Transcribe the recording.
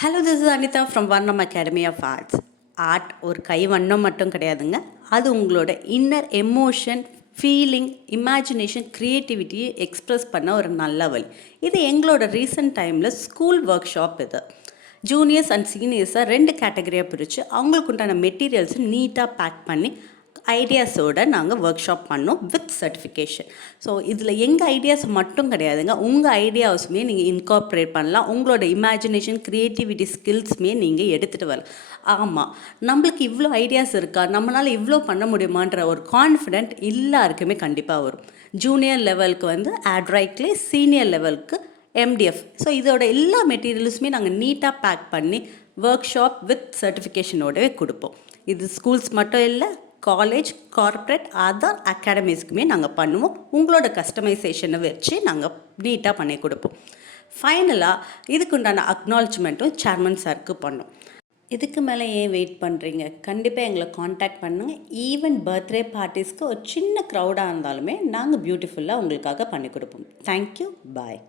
Hello, this is Anita from Varnam academy of arts. Art ஒரு கை வண்ணம் மட்டும் கிடையாதுங்க. அது உங்களோட இன்னர் எமோஷன், ஃபீலிங், இமேஜினேஷன், க்ரியேட்டிவிட்டியை எக்ஸ்ப்ரெஸ் பண்ண ஒரு நல்ல வழி. இது எங்களோட ரீசெண்ட் டைமில் ஸ்கூல் ஒர்க் ஷாப் இது. ஜூனியர்ஸ் அண்ட் சீனியர்ஸாக 2 கேட்டகரியாக பிரித்து அவங்களுக்கு உண்டான மெட்டீரியல்ஸை நீட்டாக பேக் பண்ணி ஐடியாஸோடு நாங்கள் ஒர்க் ஷாப் பண்ணோம் வித் சர்டிஃபிகேஷன். ஸோ இதில் எங்கள் ஐடியாஸ் மட்டும் கிடையாதுங்க, உங்கள் ஐடியாஸுமே நீங்கள் இன்கார்ப்ரேட் பண்ணலாம். உங்களோட இமேஜினேஷன், க்ரியேட்டிவிட்டி ஸ்கில்ஸுமே நீங்கள் எடுத்துகிட்டு வரலாம். ஆமாம், நம்மளுக்கு இவ்வளோ ஐடியாஸ் இருக்கா, நம்மளால் இவ்வளோ பண்ண முடியுமான்ற ஒரு கான்ஃபிடென்ட் எல்லாருக்குமே கண்டிப்பாக வரும். ஜூனியர் லெவலுக்கு ஆட்ரைக்லே, சீனியர் லெவலுக்கு MDF. ஸோ இதோட எல்லா மெட்டீரியல்ஸுமே நாங்கள் நீட்டாக பேக் பண்ணி ஒர்க் ஷாப் வித் சர்டிஃபிகேஷனோடவே கொடுப்போம். இது ஸ்கூல்ஸ் மட்டும் இல்லை, காலேஜ், கார்ப்பரேட், அதர் அகாடமிஸ்க்குமே நாங்கள் பண்ணுவோம். உங்களோட கஸ்டமைசேஷனை வச்சு நாங்கள் நீட்டாக பண்ணி கொடுப்போம். ஃபைனலாக இதுக்குண்டான அக்னாலஜ்மெண்ட்டும் சேர்மன் சாருக்கு பண்ணோம். இதுக்கு மேலே ஏன் வெயிட் பண்ணுறீங்க? கண்டிப்பாக எங்களை காண்டாக்ட் பண்ணுங்கள். ஈவன் பர்த்டே பார்ட்டிஸ்க்கு ஒரு சின்ன க்ரௌடாக இருந்தாலுமே நாங்கள் பியூட்டிஃபுல்லாக உங்களுக்காக பண்ணி கொடுப்போம். தேங்க்யூ, பாய்.